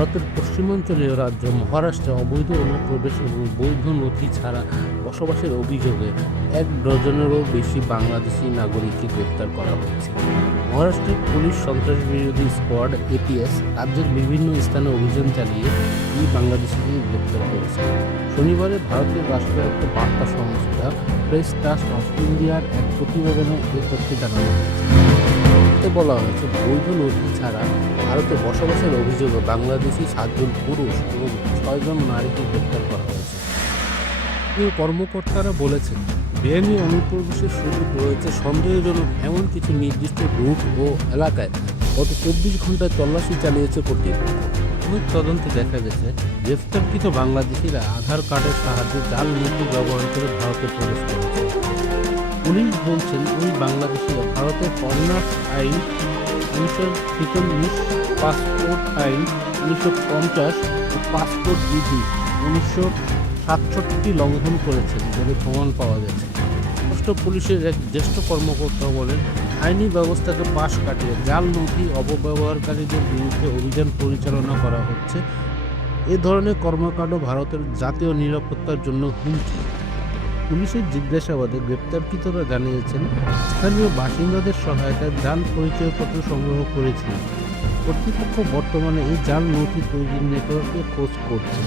ভারতের পশ্চিমাঞ্চলীয় রাজ্য মহারাষ্ট্রে অবৈধ অনুপ্রবেশ এবং বৈধ নথি ছাড়া বসবাসের অভিযোগে এক ডজনেরও বেশি বাংলাদেশি নাগরিককে গ্রেপ্তার করা হয়েছে মহারাষ্ট্রের পুলিশ সন্ত্রাস বিরোধী স্কোয়াড এটিএস রাজ্যের বিভিন্ন স্থানে অভিযান চালিয়ে এই বাংলাদেশিকে গ্রেপ্তার করেছে। শনিবারে ভারতের রাষ্ট্রায়ত্ত বার্তা সংস্থা প্রেস ট্রাস্ট অফ ইন্ডিয়ার এক প্রতিবেদনে এ তথ্য জানানো হয়েছে। এতে বলা হয়েছে, বৈধ নথি ছাড়া ভারতে বসবাসের অভিযোগে বাংলাদেশি সাতজন পুরুষ এবং ছয়জন নারীকে গ্রেপ্তার করা হয়েছে। কর্মকর্তারা বলেছেন, বেআইনি অনুপ্রবেশের সুযোগ রয়েছে, সন্দেহজনক এমন কিছু নির্দিষ্ট রুট ও এলাকায়। গত চব্বিশ ঘন্টায় তল্লাশি চালিয়েছে কর্তৃপক্ষ। প্রাথমিক তদন্তে দেখা গেছে গ্রেফতারকৃত বাংলাদেশিরা আধার কার্ডের সাহায্যে জাল নীতি ব্যবহার করে ভারতে প্রবেশ করেছে। পুলিশ বলছেন, ওই বাংলাদেশিরা ভারতের কর্নার আইন উনিশশো ছেচল্লিশ, পাসপোর্ট আইন, উনিশশো পঞ্চাশ ও পাসপোর্ট বিধি উনিশশো সাতষট্টি লঙ্ঘন করেছেন বলে প্রমাণ পাওয়া গেছে। রাষ্ট্র পুলিশের এক জ্যেষ্ঠ কর্মকর্তা বলেন, আইনি ব্যবস্থাকে পাশ কাটিয়ে জাল নথি অপব্যবহারকারীদের বিরুদ্ধে অভিযান পরিচালনা করা হচ্ছে। এ ধরনের কর্মকাণ্ড ভারতের জাতীয় নিরাপত্তার জন্য হুমকি। পুলিশের জিজ্ঞাসাবাদে গ্রেপ্তারকৃতরা জানিয়েছেন, স্থানীয় বাসিন্দাদের সহায়তায় জাল পরিচয়পত্র সংগ্রহ করেছিলেন কর্তৃপক্ষ বর্তমানে এই যান নথি তৈরির নেটওয়ার্কে খোঁজ করছে।